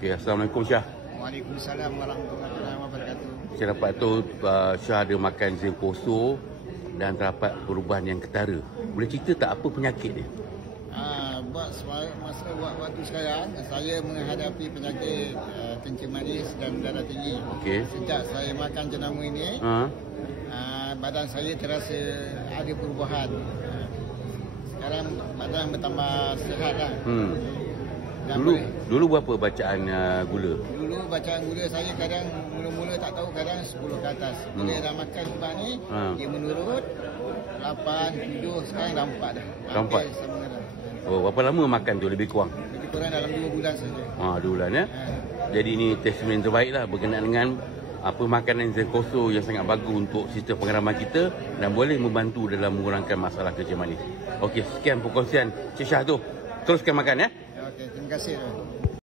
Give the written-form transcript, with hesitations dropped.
Okey, Assalamualaikum Syah. Waalaikumsalam warahmatullahi wabarakatuh. Saya dapat tahu Syah ada makan zinc koso dan terdapat perubahan yang ketara. Boleh cerita tak apa penyakit dia? Waktu sekarang saya menghadapi penyakit kencing manis dan darah tinggi. Okey. Sejak saya makan jenama ini, badan saya terasa ada perubahan. Sekarang badan bertambah sihat lah. Dulu berapa bacaan gula? Dulu bacaan gula saya kadang mula-mula tak tahu, kadang 10 ke atas. Bila dah makan ubat ni, dia menurut 8, 7, sekarang dah 4 dah. Dah 4? Oh, berapa lama makan tu lebih kurang? Lebih kurang dalam 2 bulan saja. 2 bulan ya? Jadi ini testament terbaik lah berkenaan dengan apa makanan zinc koso yang sangat bagus untuk sistem pengeraman kita dan boleh membantu dalam mengurangkan masalah kencing manis. Okey, sekian perkongsian Cik Syah tu. Teruskan makan ya. Okey, terima kasih.